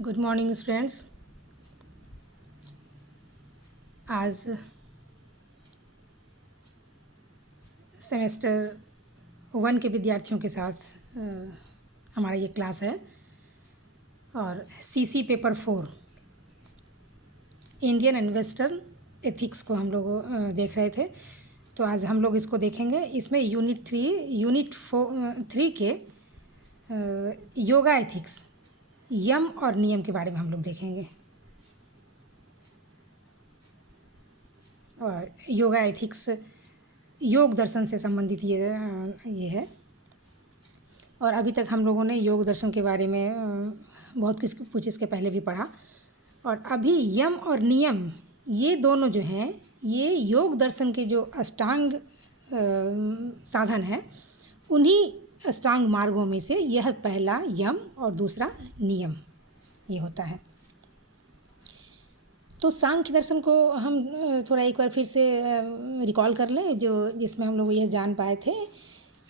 Good morning students. आज semester 1 के विद्यार्थियों के साथ हमारा ये क्लास है और CC paper 4 Indian investor ethics को हम लोग देख रहे थे। तो आज हम लोग इसको देखेंगे। इसमें यूनिट 3 के योगा एथिक्स, यम और नियम के बारे में हम लोग देखेंगे। और योगा एथिक्स योग दर्शन से संबंधित ये है। और अभी तक हम लोगों ने योग दर्शन के बारे में बहुत कुछ इसके पहले भी पढ़ा। और अभी यम और नियम ये दोनों जो हैं ये योग दर्शन के जो अष्टांग साधन हैं उन्हीं अष्टांग मार्गों में से यह पहला यम और दूसरा नियम ये होता है। तो सांख्य दर्शन को हम थोड़ा एक बार फिर से रिकॉल कर लें, जो जिसमें हम लोग यह जान पाए थे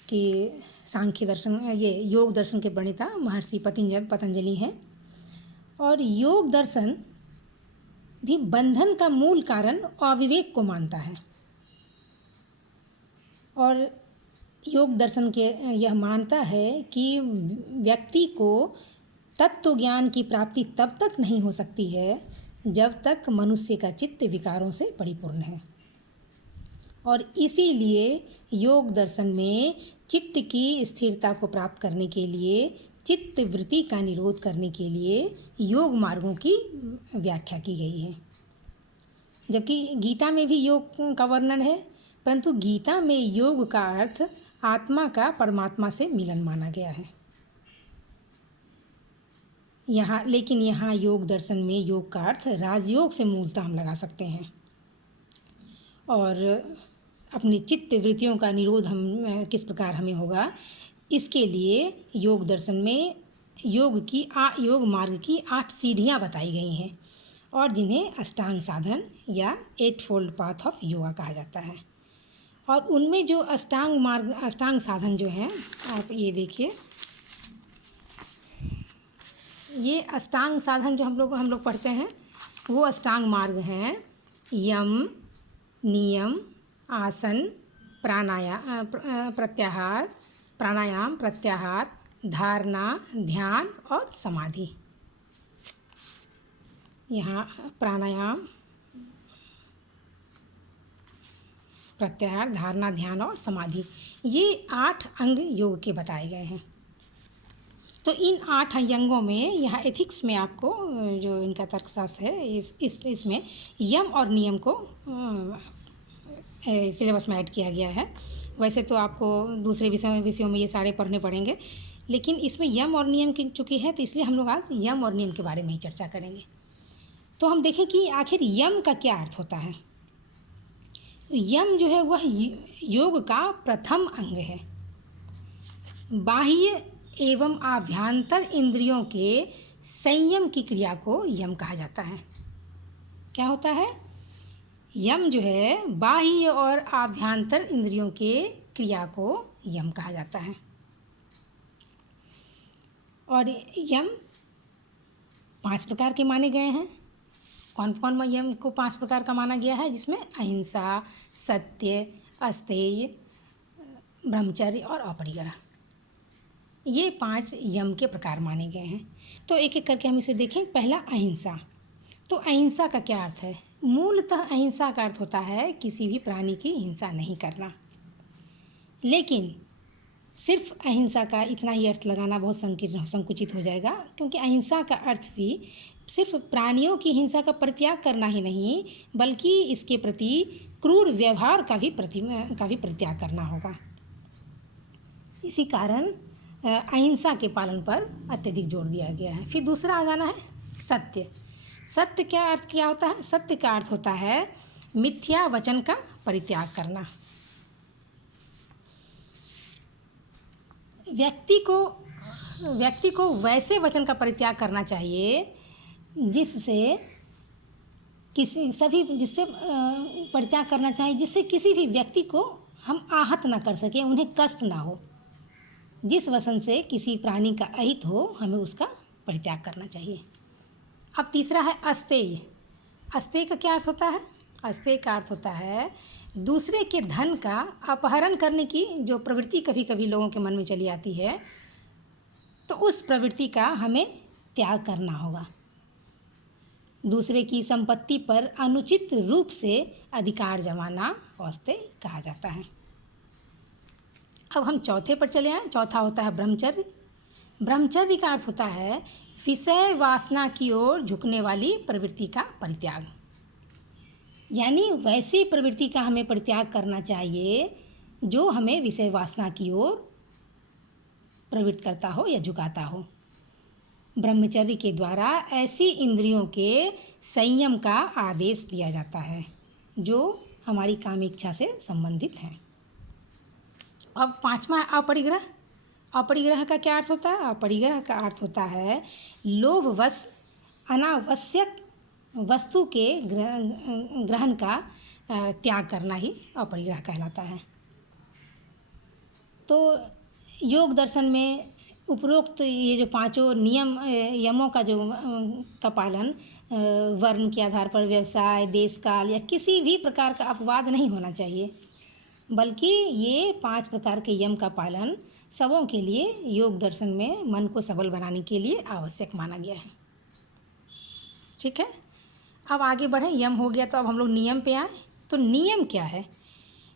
कि सांख्य दर्शन ये योग दर्शन के प्रणेता महर्षि पतंजलि हैं। और योग दर्शन भी बंधन का मूल कारण अविवेक को मानता है। और योग दर्शन के यह मानता है कि व्यक्ति को तत्व ज्ञान की प्राप्ति तब तक नहीं हो सकती है जब तक मनुष्य का चित्त विकारों से परिपूर्ण है। और इसीलिए योग दर्शन में चित्त की स्थिरता को प्राप्त करने के लिए, चित्त वृत्ति का निरोध करने के लिए योग मार्गों की व्याख्या की गई है। जबकि गीता में भी योग का वर्णन है, परंतु गीता में योग का अर्थ आत्मा का परमात्मा से मिलन माना गया है। लेकिन यहाँ योग दर्शन में योग का अर्थ राजयोग से मूलतः हम लगा सकते हैं। और अपनी चित्त वृत्तियों का निरोध हम किस प्रकार हमें होगा, इसके लिए योग दर्शन में योग मार्ग की 8 सीढ़ियाँ बताई गई हैं और जिन्हें अष्टांग साधन या 8 फोल्ड पाथ ऑफ योगा कहा जाता है। और उनमें जो अष्टांग साधन जो हैं, आप ये देखिए, ये अष्टांग साधन जो हम लोग पढ़ते हैं वो अष्टांग मार्ग हैं यम, नियम, आसन, प्राणायाम, प्रत्याहार, धारणा, ध्यान और समाधि। यहाँ प्राणायाम, प्रत्याहार, धारणा, ध्यान और समाधि, ये 8 अंग योग के बताए गए हैं। तो इन 8 अंगों में यहाँ एथिक्स में आपको जो इनका तर्कशास्त्र है इसमें यम और नियम को सिलेबस में ऐड किया गया है। वैसे तो आपको दूसरे विषयों में ये सारे पढ़ने पड़ेंगे, लेकिन इसमें यम और नियम की चुकी है तो इसलिए हम लोग आज यम और नियम के बारे में ही चर्चा करेंगे। तो हम देखें कि आखिर यम का क्या अर्थ होता है। यम जो है वह योग का प्रथम अंग है। बाह्य एवं आभ्यंतर इंद्रियों के संयम की क्रिया को यम कहा जाता है। क्या होता है? यम जो है बाह्य और आभ्यंतर इंद्रियों के क्रिया को यम कहा जाता है। और यम 5 प्रकार के माने गए हैं। कौन कौन यम को 5 प्रकार का माना गया है, जिसमें अहिंसा, सत्य, अस्तेय, ब्रह्मचर्य और अपरिग्रह, ये 5 यम के प्रकार माने गए हैं। तो एक एक करके हम इसे देखें। पहला अहिंसा। तो अहिंसा का क्या अर्थ है? मूलतः अहिंसा का अर्थ होता है किसी भी प्राणी की हिंसा नहीं करना। लेकिन सिर्फ अहिंसा का इतना ही अर्थ लगाना बहुत संकुचित हो जाएगा, क्योंकि अहिंसा का अर्थ भी सिर्फ प्राणियों की हिंसा का परित्याग करना ही नहीं, बल्कि इसके प्रति क्रूर व्यवहार का भी परित्याग करना होगा। इसी कारण अहिंसा के पालन पर अत्यधिक जोर दिया गया है। फिर दूसरा आ जाना है सत्य। सत्य क्या अर्थ क्या होता है? सत्य का अर्थ होता है मिथ्या वचन का परित्याग करना। व्यक्ति को वैसे वचन का परित्याग करना चाहिए जिससे परित्याग करना चाहिए जिससे किसी भी व्यक्ति को हम आहत ना कर सकें, उन्हें कष्ट ना हो। जिस वचन से किसी प्राणी का अहित हो, हमें उसका परित्याग करना चाहिए। अब तीसरा है अस्तेय। अस्तेय का क्या अर्थ होता है? अस्तेय का अर्थ होता है दूसरे के धन का अपहरण करने की जो प्रवृत्ति कभी कभी लोगों के मन में चली आती है, तो उस प्रवृत्ति का हमें त्याग करना होगा। दूसरे की संपत्ति पर अनुचित रूप से अधिकार जमाना अस्तेय कहा जाता है। अब हम चौथे पर चले आए। चौथा होता है ब्रह्मचर्य। ब्रह्मचर्य का अर्थ होता है विषय वासना की ओर झुकने वाली प्रवृत्ति का परित्याग। यानी वैसी प्रवृत्ति का हमें परित्याग करना चाहिए जो हमें विषय वासना की ओर प्रवृत्त करता हो या झुकाता हो। ब्रह्मचर्य के द्वारा ऐसी इंद्रियों के संयम का आदेश दिया जाता है जो हमारी काम इच्छा से संबंधित हैं। अब पांचवा अपरिग्रह। अपरिग्रह का क्या अर्थ होता है? अपरिग्रह का अर्थ होता है लोभवश अनावश्यक वस्तु के ग्रहण का त्याग करना ही अपरिग्रह कहलाता है। तो योग दर्शन में उपरोक्त ये जो पांचों यमों का का पालन वर्ण के आधार पर व्यवसाय, देश काल या किसी भी प्रकार का अपवाद नहीं होना चाहिए, बल्कि ये 5 प्रकार के यम का पालन सबों के लिए योग दर्शन में मन को सबल बनाने के लिए आवश्यक माना गया है। ठीक है, अब आगे बढ़ें। यम हो गया तो अब हम लोग नियम पे आए। तो नियम क्या है?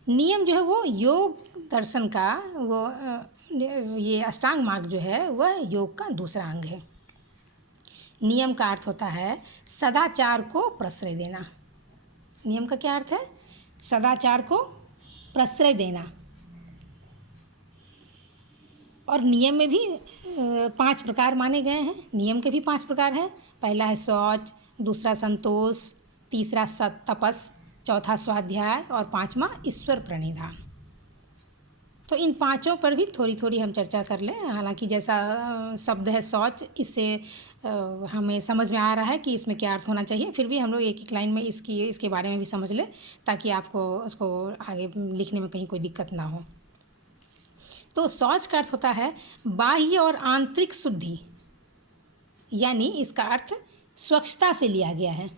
नियम जो है वो योग दर्शन का ये अष्टांग मार्ग जो है वह योग का दूसरा अंग है। नियम का अर्थ होता है सदाचार को प्रश्रय देना। नियम का क्या अर्थ है? सदाचार को प्रश्रय देना। और नियम में भी 5 प्रकार माने गए हैं। नियम के भी 5 प्रकार हैं। पहला है शौच, दूसरा संतोष, तीसरा तपस, चौथा स्वाध्याय और 5वां ईश्वर प्रणिधान। तो इन 5 पर भी थोड़ी थोड़ी हम चर्चा कर लें। हालांकि जैसा शब्द है शौच, इससे हमें समझ में आ रहा है कि इसमें क्या अर्थ होना चाहिए, फिर भी हम लोग एक एक लाइन में इसके बारे में भी समझ लें ताकि आपको उसको आगे लिखने में कहीं कोई दिक्कत ना हो। तो शौच का अर्थ होता है बाह्य और आंतरिक शुद्धि, यानी इसका अर्थ स्वच्छता से लिया गया है।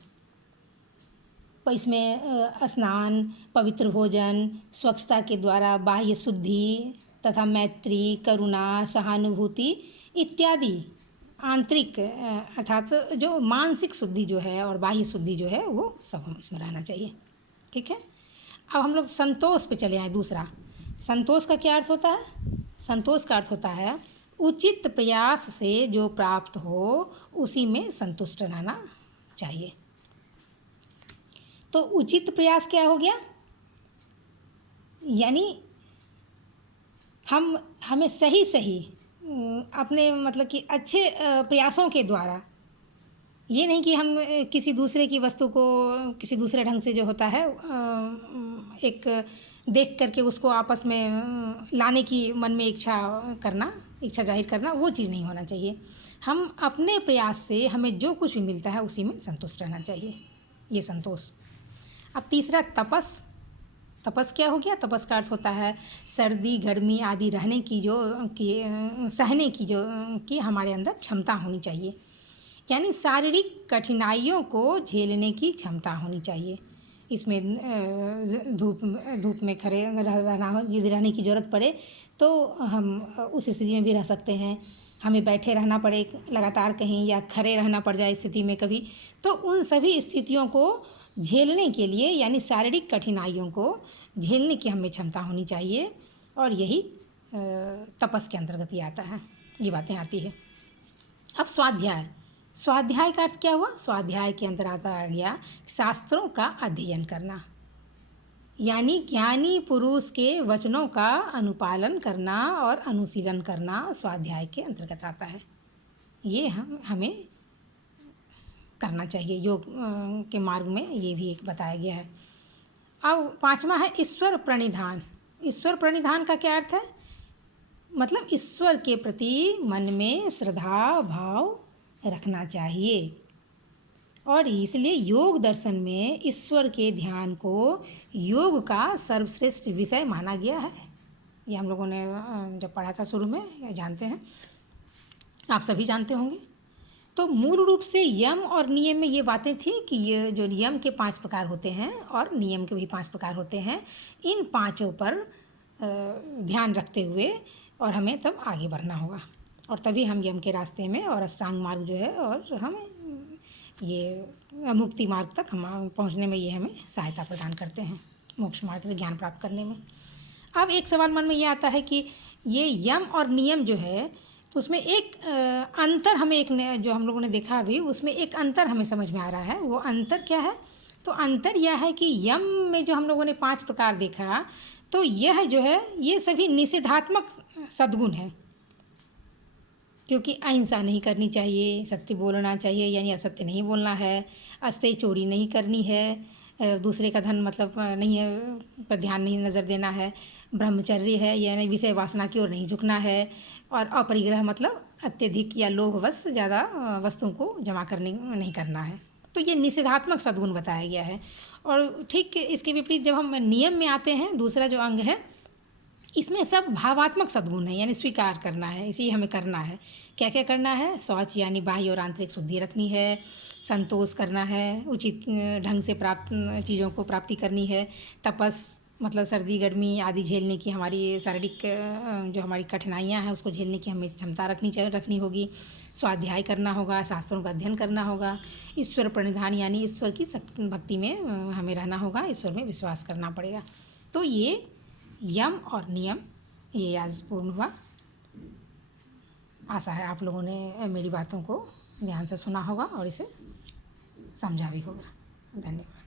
इसमें स्नान, पवित्र भोजन, स्वच्छता के द्वारा बाह्य शुद्धि तथा मैत्री, करुणा, सहानुभूति इत्यादि आंतरिक अर्थात जो मानसिक शुद्धि जो है और बाह्य शुद्धि जो है वो सब इसमें रहना चाहिए। ठीक है, अब हम लोग संतोष पे चले आए। दूसरा, संतोष का क्या अर्थ होता है? संतोष का अर्थ होता है उचित प्रयास से जो प्राप्त हो उसी में संतुष्ट रहना चाहिए। तो उचित प्रयास क्या हो गया? यानी हमें सही अपने मतलब कि अच्छे प्रयासों के द्वारा, ये नहीं कि हम किसी दूसरे की वस्तु को किसी दूसरे ढंग से जो होता है एक देख करके उसको आपस में लाने की मन में इच्छा जाहिर करना, वो चीज़ नहीं होना चाहिए। हम अपने प्रयास से हमें जो कुछ भी मिलता है उसी में संतुष्ट रहना चाहिए, ये संतोष। अब तीसरा तपस। तपस क्या हो गया? तपस का अर्थ होता है सर्दी, गर्मी आदि रहने की सहने की हमारे अंदर क्षमता होनी चाहिए, यानी शारीरिक कठिनाइयों को झेलने की क्षमता होनी चाहिए। इसमें धूप में खड़े यदि रहने की ज़रूरत पड़े तो हम उस स्थिति में भी रह सकते हैं। हमें बैठे रहना पड़े लगातार कहीं या खड़े रहना पड़ जाए स्थिति में कभी, तो उन सभी स्थितियों को झेलने के लिए यानी शारीरिक कठिनाइयों को झेलने की हमें क्षमता होनी चाहिए, और यही तपस के अंतर्गत ही आता है, ये बातें आती है। अब स्वाध्याय। स्वाध्याय का अर्थ क्या हुआ? स्वाध्याय के अंतर्गत आ गया शास्त्रों का अध्ययन करना, यानी ज्ञानी पुरुष के वचनों का अनुपालन करना और अनुशीलन करना स्वाध्याय के अंतर्गत आता है। ये हमें करना चाहिए योग के मार्ग में, ये भी एक बताया गया है। अब 5वां है ईश्वर प्रणिधान। ईश्वर प्रणिधान का क्या अर्थ है? मतलब ईश्वर के प्रति मन में श्रद्धा भाव रखना चाहिए, और इसलिए योग दर्शन में ईश्वर के ध्यान को योग का सर्वश्रेष्ठ विषय माना गया है। ये हम लोगों ने जब पढ़ा था शुरू में जानते हैं, आप सभी जानते होंगे। तो मूल रूप से यम और नियम में ये बातें थी कि ये जो यम के 5 प्रकार होते हैं और नियम के भी 5 प्रकार होते हैं, इन पांचों पर ध्यान रखते हुए और हमें तब आगे बढ़ना होगा, और तभी हम यम के रास्ते में और अष्टांग मार्ग जो है और हम ये मुक्ति मार्ग तक हम पहुंचने में ये हमें सहायता प्रदान करते हैं, मोक्ष मार्ग से ज्ञान प्राप्त करने में। अब एक सवाल मन में ये आता है कि ये यम और नियम जो है उसमें एक अंतर हमें जो हम लोगों ने देखा अभी, उसमें एक अंतर हमें समझ में आ रहा है। वो अंतर क्या है? तो अंतर यह है कि यम में जो हम लोगों ने 5 प्रकार देखा, तो यह जो है ये सभी निषेधात्मक सद्गुण है, क्योंकि अहिंसा नहीं करनी चाहिए, सत्य बोलना चाहिए यानी असत्य नहीं बोलना है, अस्तेय चोरी नहीं करनी है, दूसरे का धन मतलब नहीं है पर ध्यान नहीं नज़र देना है, ब्रह्मचर्य है यानी विषय वासना की ओर नहीं झुकना है, और अपरिग्रह मतलब अत्यधिक या लोभवश ज़्यादा वस्तुओं को जमा करने नहीं करना है। तो ये निषेधात्मक सद्गुण बताया गया है। और ठीक इसके विपरीत जब हम नियम में आते हैं, दूसरा जो अंग है, इसमें सब भावात्मक सद्गुण है, यानी स्वीकार करना है, इसी हमें करना है। क्या क्या करना है? शौच यानी बाह्य और आंतरिक शुद्धि रखनी है, संतोष करना है, उचित ढंग से प्राप्त चीज़ों को प्राप्ति करनी है, तपस मतलब सर्दी गर्मी आदि झेलने की हमारी शारीरिक जो हमारी कठिनाइयाँ हैं उसको झेलने की हमें क्षमता रखनी होगी, स्वाध्याय करना होगा, शास्त्रों का अध्ययन करना होगा, ईश्वर प्रणिधान यानी ईश्वर की भक्ति में हमें रहना होगा, ईश्वर में विश्वास करना पड़ेगा। तो ये यम और नियम ये आज पूर्ण हुआ। आशा है आप लोगों ने मेरी बातों को ध्यान से सुना होगा और इसे समझा भी होगा। धन्यवाद।